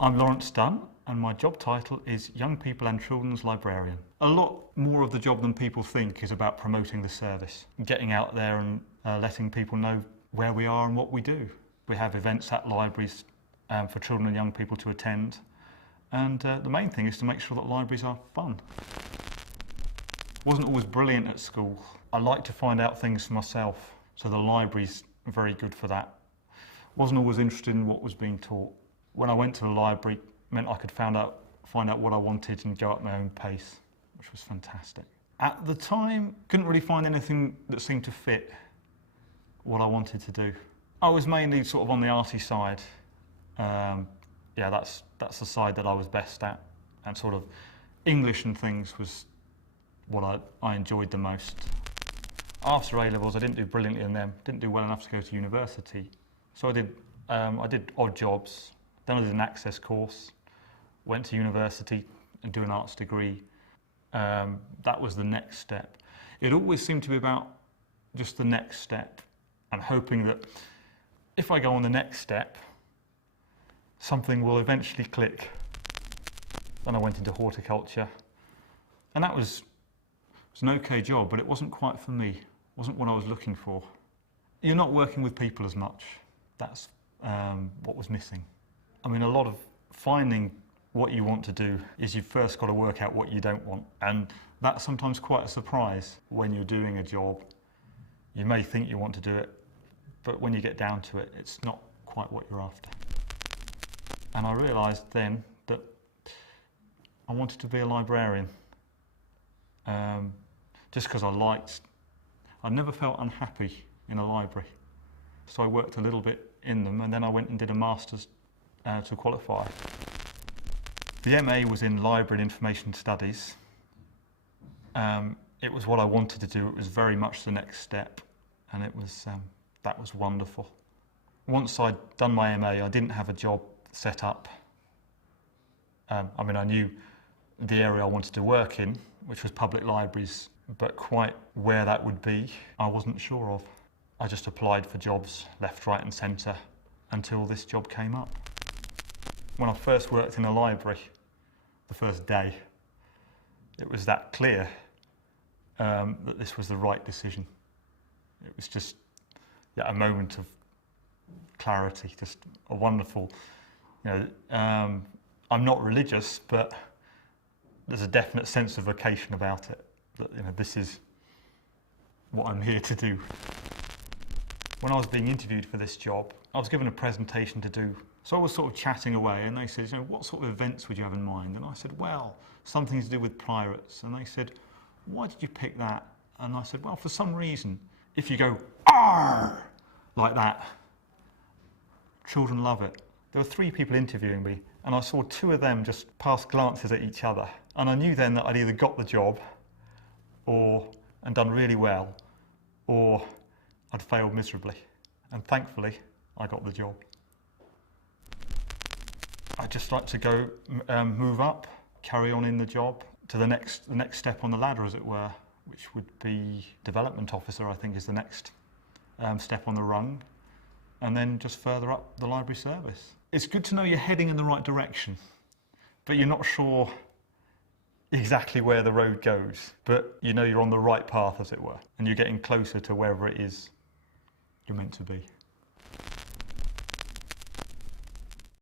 I'm Lawrence Dunn, and my job title is Young People and Children's Librarian. A lot more of the job than people think is about promoting the service, getting out there and letting people know where we are and what we do. We have events at libraries for children and young people to attend, and the main thing is to make sure that libraries are fun. Wasn't always brilliant at school. I like to find out things for myself, so the library's very good for that. Wasn't always interested in what was being taught. When I went to the library, it meant I could find out what I wanted and go at my own pace, which was fantastic. At the time, couldn't really find anything that seemed to fit what I wanted to do. I was mainly sort of on the arty side. Yeah, that's the side that I was best at, and sort of English and things was what I enjoyed the most. After A-levels, I didn't do brilliantly in them, didn't do well enough to go to university. So I did odd jobs. Then I did an access course, went to university and do an arts degree. That was the next step. It always seemed to be about just the next step and hoping that if I go on the next step, something will eventually click. Then I went into horticulture, and that was an okay job, but it wasn't quite for me. It wasn't what I was looking for. You're not working with people as much. That's what was missing. I mean, a lot of finding what you want to do is you've first got to work out what you don't want. And that's sometimes quite a surprise when you're doing a job. You may think you want to do it, but when you get down to it, it's not quite what you're after. And I realised then that I wanted to be a librarian. Just because I never felt unhappy in a library. So I worked a little bit in them, and then I went and did a master's to qualify. The MA was in Library and Information Studies. It was what I wanted to do. It was very much the next step, and that was wonderful. Once I'd done my MA, I didn't have a job set up. I mean, I knew the area I wanted to work in, which was public libraries, but quite where that would be, I wasn't sure of. I just applied for jobs left, right and centre until this job came up. When I first worked in a library, the first day, it was that clear that this was the right decision. It was just a moment of clarity, just a wonderful, I'm not religious, but there's a definite sense of vocation about it, that this is what I'm here to do. When I was being interviewed for this job, I was given a presentation to do. So I was sort of chatting away, and they said, what sort of events would you have in mind? And I said, well, something to do with pirates. And they said, why did you pick that? And I said, well, for some reason, if you go, "Arr!" like that, children love it. There were 3 people interviewing me, and I saw 2 of them just pass glances at each other. And I knew then that I'd either got the job and done really well, or I'd failed miserably. And thankfully, I got the job. I'd just like to go move up, carry on in the job to the next step on the ladder, as it were, which would be development officer, I think, is the next step on the rung, and then just further up the library service. It's good to know you're heading in the right direction, but you're not sure exactly where the road goes, but you know you're on the right path, as it were, and you're getting closer to wherever it is you're meant to be.